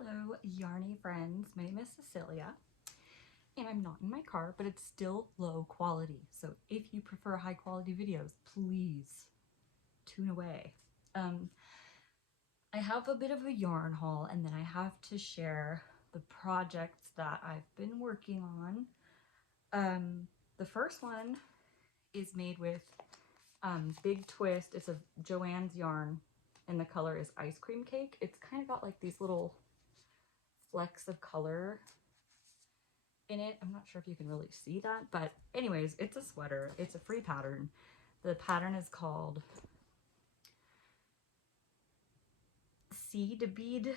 Hello, yarny friends. My name is Cecilia, and I'm not in my car, but it's still low quality. So if you prefer high quality videos, please tune away. I have a bit of a yarn haul, and then I have to share the projects that I've been working on. The first one is made with Big Twist. It's a Joann's yarn, and the color is Ice Cream Cake. It's kind of got like these little flecks of color in it. I'm not sure if you can really see that, but anyways, it's a sweater. It's a free pattern. The pattern is called Seed Bead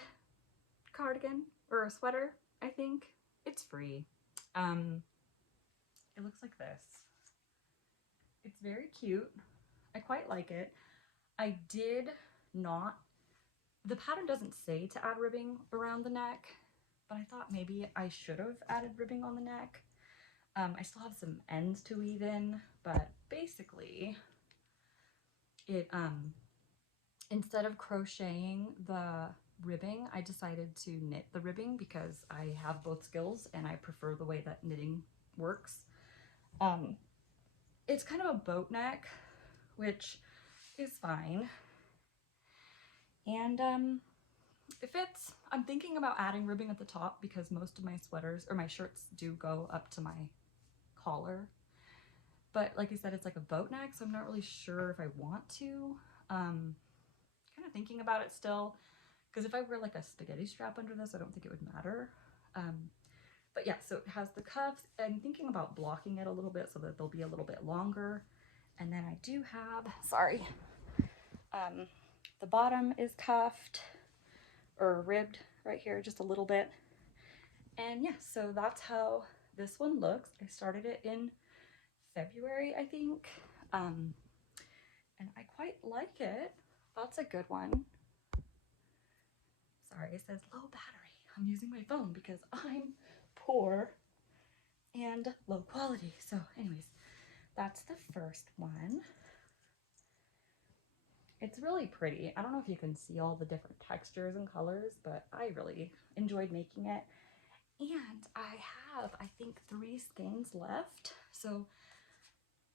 Cardigan or a sweater, I think. It's free. It looks like this. It's very cute. I quite like it. I did not, the pattern doesn't say to add ribbing around the neck, but I thought maybe I should have added ribbing on the neck. I still have some ends to weave in, but basically it, instead of crocheting the ribbing, I decided to knit the ribbing because I have both skills and I prefer the way that knitting works. It's kind of a boat neck, which is fine. And it fits. I'm thinking about adding ribbing at the top because most of my sweaters or my shirts do go up to my collar. But like I said, it's like a boat neck, so I'm not really sure if I want to. Kind of thinking about it still, because if I wear like a spaghetti strap under this, I don't think it would matter. But yeah, so it has the cuffs. I'm thinking about blocking it a little bit so that they'll be a little bit longer. And then I do have, sorry, the bottom is cuffed or ribbed right here just a little bit. And yeah, so that's how this one looks. I started it in February, I think. And I quite like it. That's a good one. Sorry, it says low battery. I'm using my phone because I'm poor and low quality. So anyways, that's the first one. It's really pretty. I don't know if you can see all the different textures and colors, but I really enjoyed making it. And I have, I think, 3 skeins left. So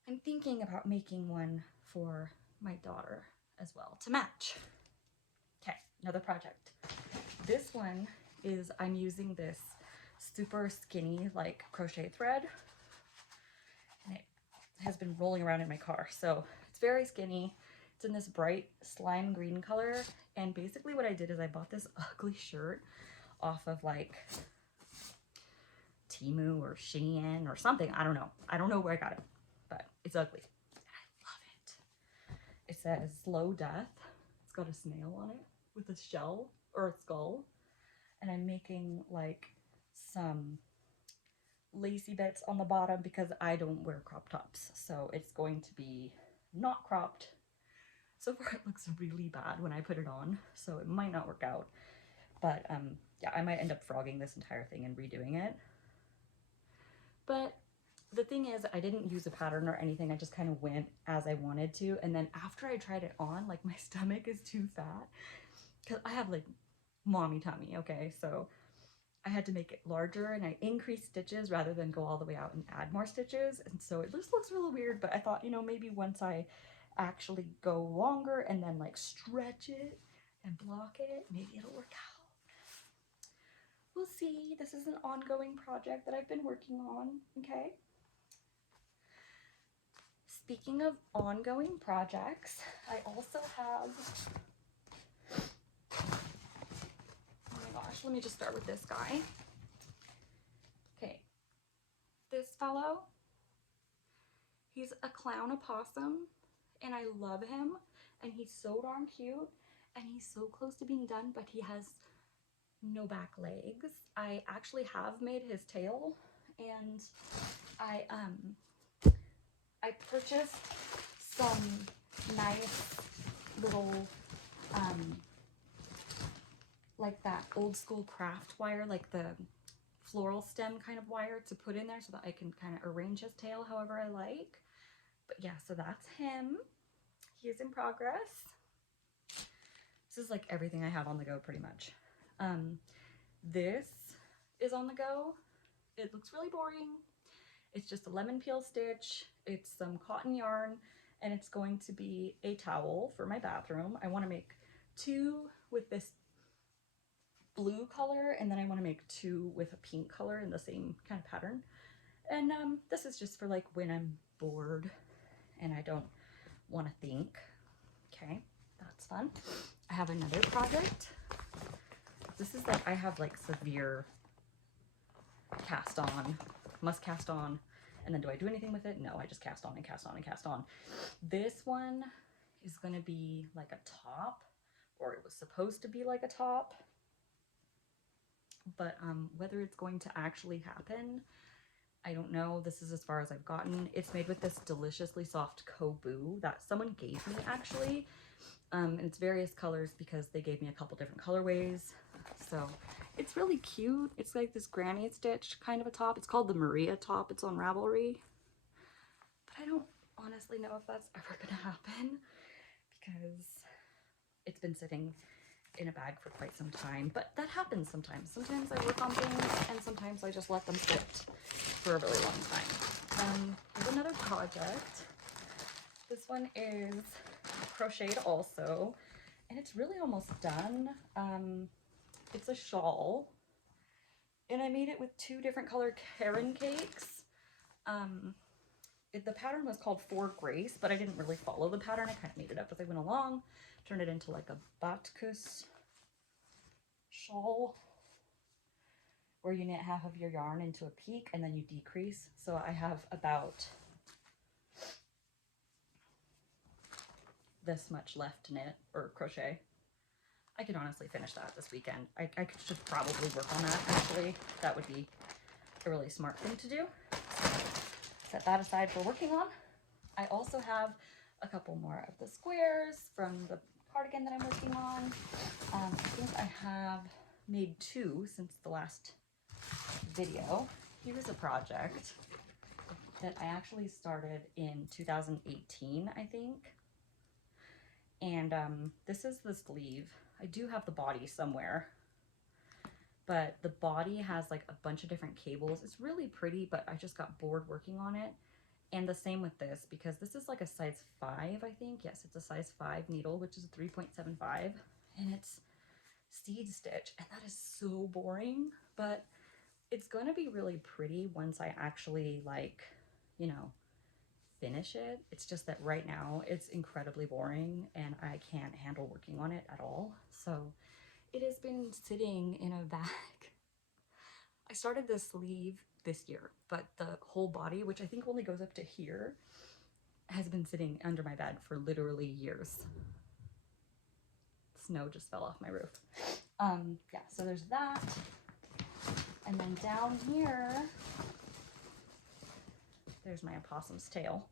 I'm thinking about making one for my daughter as well to match. Okay, another project. This one is, I'm using this super skinny like crochet thread, and it has been rolling around in my car. So it's very skinny. It's in this bright slime green color. And basically what I did is I bought this ugly shirt off of like Temu or Shein or something. I don't know. I don't know where I got it, but it's ugly. And I love it. It says slow death. It's got a snail on it with a shell or a skull. And I'm making like some lacy bits on the bottom because I don't wear crop tops. So it's going to be not cropped. So far it looks really bad when I put it on, so it might not work out. But yeah, I might end up frogging this entire thing and redoing it. But the thing is, I didn't use a pattern or anything. I just kind of went as I wanted to. And then after I tried it on, like my stomach is too fat because I have like mommy tummy, okay? So I had to make it larger and I increased stitches rather than go all the way out and add more stitches. And so it just looks really weird, but I thought, you know, maybe once I actually go longer and then like stretch it and block it, maybe it'll work out. We'll see. This is an ongoing project that I've been working on, okay? Speaking of ongoing projects, I also have, oh my gosh, let me just start with this guy. Okay, this fellow, he's a clown opossum, and I love him, and he's so darn cute, and he's so close to being done, but he has no back legs. I actually have made his tail, and I purchased some nice little like that old school craft wire, like the floral stem kind of wire to put in there so that I can kind of arrange his tail however I like. But yeah, so that's him. He is in progress. This is like everything I have on the go pretty much. This is on the go. It looks really boring. It's just a lemon peel stitch. It's some cotton yarn, and it's going to be a towel for my bathroom. I want to make 2 with this blue color, and then I want to make 2 with a pink color in the same kind of pattern. And this is just for like when I'm bored and I don't want to think. Okay, that's fun. I have another project. This is like, I have like severe cast on, must cast on, and then do I do anything with it? No, I just cast on and cast on and cast on. This one is gonna be like a top, or it was supposed to be like a top, but whether it's going to actually happen, I don't know. This is as far as I've gotten. It's made with this deliciously soft kobu that someone gave me actually. And it's various colors because they gave me a couple different colorways. So it's really cute. It's like this granny stitch kind of a top. It's called the Maria top. It's on Ravelry. But I don't honestly know if that's ever gonna happen because it's been sitting in a bag for quite some time. But that happens sometimes. Sometimes I work on things and sometimes I just let them sit for a really long time. Here's another project. This one is crocheted also, and it's really almost done. It's a shawl, and I made it with 2 different color Karen cakes. The pattern was called For Grace, but I didn't really follow the pattern. I kind of made it up as I went along, turned it into like a batkus shawl where you knit half of your yarn into a peak and then you decrease. So I have about this much left to knit or crochet. I could honestly finish that this weekend. I should probably work on that actually. That would be a really smart thing to do. Set that aside for working on. I also have a couple more of the squares from the cardigan that I'm working on. I think I have made 2 since the last video. Here's a project that I actually started in 2018, I think. And this is the sleeve. I do have the body somewhere, but the body has like a bunch of different cables. It's really pretty, but I just got bored working on it. And the same with this, because this is like a size 5, I think. Yes, it's a size 5 needle, which is a 3.75, and it's seed stitch, and that is so boring, but it's gonna be really pretty once I actually like, you know, finish it. It's just that right now it's incredibly boring and I can't handle working on it at all. So it has been sitting in a bag. I started this sleeve this year, but the whole body, which I think only goes up to here, has been sitting under my bed for literally years. Snow just fell off my roof. Yeah, so there's that. And then down here, there's my opossum's tail.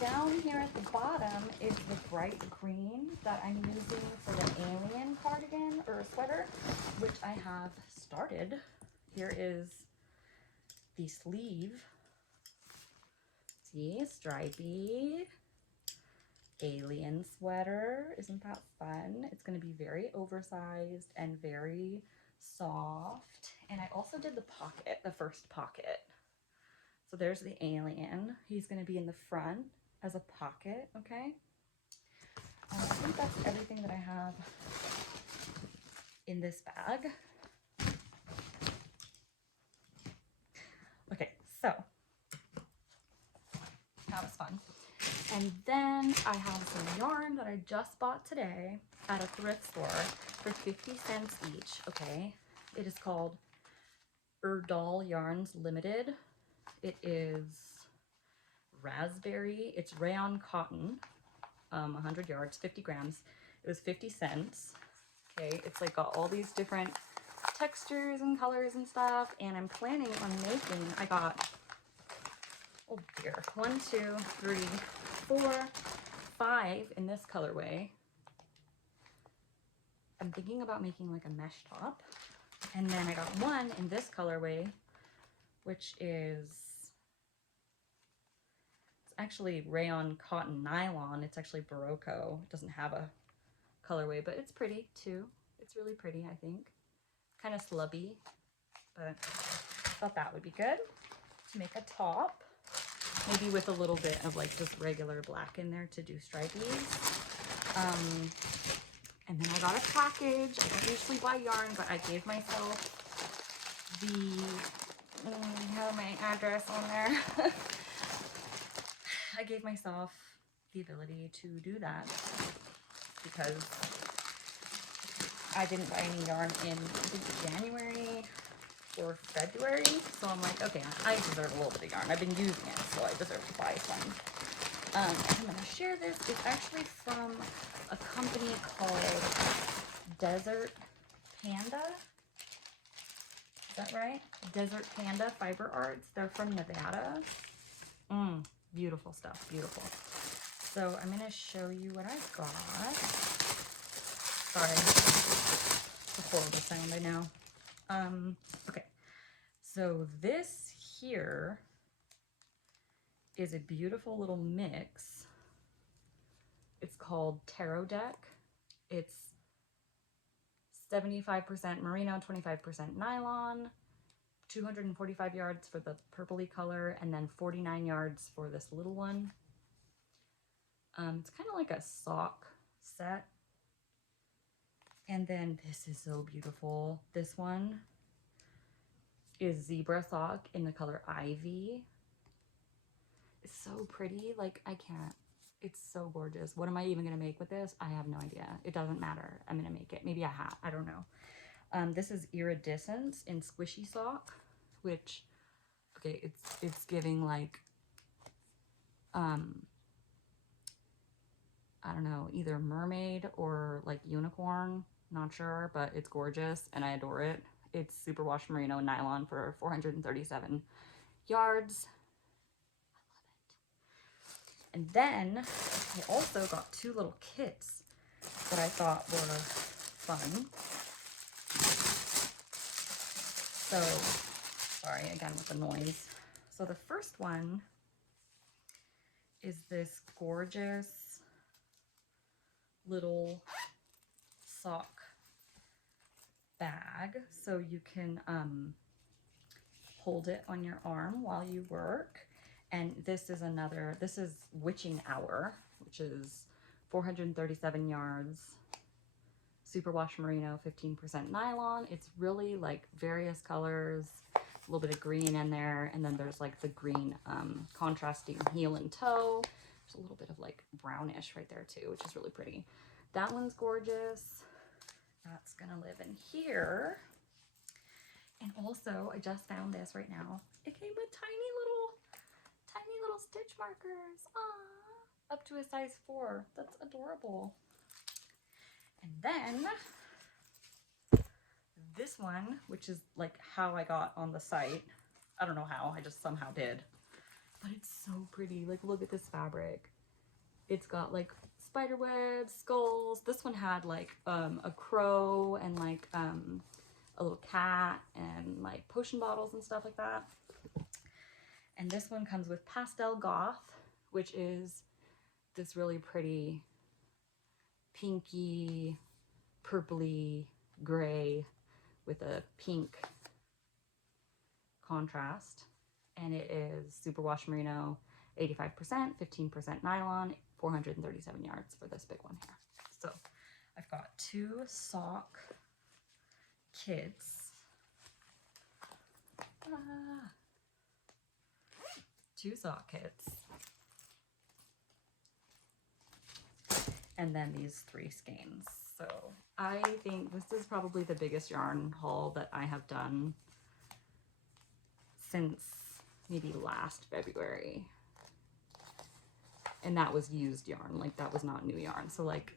Down here at the bottom is the bright green that I'm using for the alien cardigan or sweater, which I have started. Here is the sleeve. See, stripy alien sweater. Isn't that fun? It's going to be very oversized and very soft. And I also did the pocket, the first pocket. So there's the alien. He's going to be in the front as a pocket, okay? I think that's everything that I have in this bag. Okay, so that was fun. And then I have some yarn that I just bought today at a thrift store for 50 cents each, okay? It is called Erdal Yarns Limited. It is raspberry. It's rayon cotton, 100 yards, 50 grams. It was 50 cents. Okay, it's like got all these different textures and colors and stuff. And I'm planning on making, I got, oh dear, 1, 2, 3, 4, 5 in this colorway. I'm thinking about making like a mesh top. And then I got 1 in this colorway, which is actually rayon cotton nylon. It's actually Barocco. It doesn't have a colorway, but it's pretty too. It's really pretty, I think. kind of slubby, but I thought that would be good to make a top. Maybe with a little bit of like just regular black in there to do stripies. And then I got a package. I don't usually buy yarn, but I gave myself the, have my address on there. I gave myself the ability to do that because I didn't buy any yarn in, I think, January or February. So I'm like, okay, I deserve a little bit of yarn. I've been using it, so I deserve to buy some. And I'm going to share this. It's actually from a company called Desert Panda. Is that right? Desert Panda Fiber Arts. They're from Nevada. Beautiful stuff. Beautiful. So I'm going to show you what I got. Sorry. It's a horrible sound, I know. Okay. So this here is a beautiful little mix. It's called Tarot Deck. It's 75% merino, 25% nylon, 245 yards for the purpley color, and then 49 yards for this little one. It's kind of like a sock set. And then this is so beautiful. This one is zebra sock in the color Ivy. It's so pretty. Like, I can't. It's so gorgeous. What am I even going to make with this? I have no idea. It doesn't matter. I'm going to make it. Maybe a hat. I don't know. This is Iridescence in Squishy Sock, which, okay, it's giving like, I don't know, either mermaid or like unicorn. Not sure, but it's gorgeous and I adore it. It's superwash merino nylon for 437 yards. And then I also got two little kits that I thought were fun. So, sorry again with the noise. So the first one is this gorgeous little sock bag. So you can hold it on your arm while you work. And this is Witching Hour, which is 437 yards, superwash merino, 15% nylon. It's really like various colors, a little bit of green in there, and then there's like the green contrasting heel and toe. There's a little bit of like brownish right there too, which is really pretty. That one's gorgeous. That's gonna live in here. And also, I just found this right now. It came with tiny little stitch markers. Aww. Up to a size 4. That's adorable. And then this one, which is like how I got on the site. I don't know how, I just somehow did. But it's so pretty. Like, look at this fabric. It's got like spider webs, skulls. This one had like a crow and like a little cat and like potion bottles and stuff like that. And this one comes with Pastel Goth, which is this really pretty pinky, purpley gray with a pink contrast. And it is superwash merino, 85%, 15% nylon, 437 yards for this big one here. So I've got 2 sock kits. 2 sock kits. And then these 3 skeins. So I think this is probably the biggest yarn haul that I have done since maybe last February. And that was used yarn, like that was not new yarn. So like,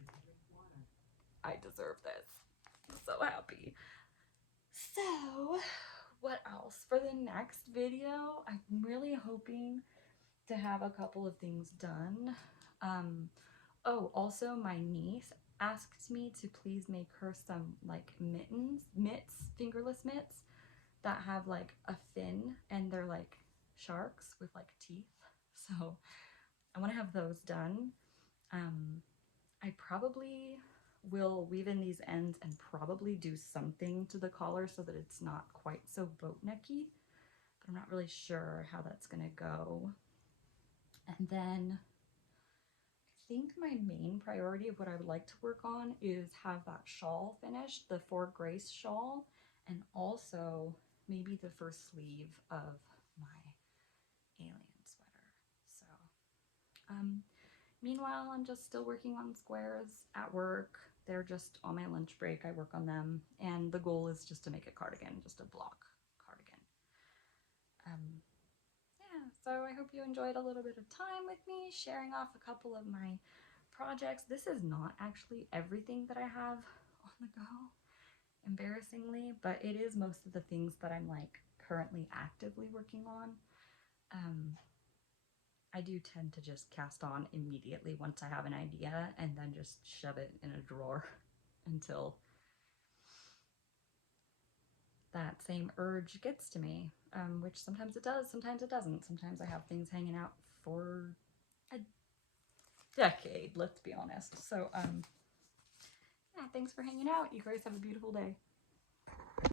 I deserve this. I'm so happy. So what else for the next video? I'm really hoping to have a couple of things done. Oh, also my niece asked me to please make her some like mitts, fingerless mitts that have like a fin and they're like sharks with like teeth. So I want to have those done. I probably will weave in these ends and probably do something to the collar so that it's not quite so boat necky, but I'm not really sure how that's gonna go. And then I think my main priority of what I would like to work on is have that shawl finished, the For Grace shawl, and also maybe the first sleeve of my alien sweater. So, meanwhile, I'm just still working on squares at work. They're just on my lunch break. I work on them, and the goal is just to make a cardigan, just a block cardigan. Yeah, so I hope you enjoyed a little bit of time with me, sharing off a couple of my projects. This is not actually everything that I have on the go, embarrassingly, but it is most of the things that I'm like currently actively working on. I do tend to just cast on immediately once I have an idea and then just shove it in a drawer until that same urge gets to me, which sometimes it does, sometimes it doesn't. Sometimes I have things hanging out for a decade, let's be honest. So, yeah, thanks for hanging out. You guys have a beautiful day.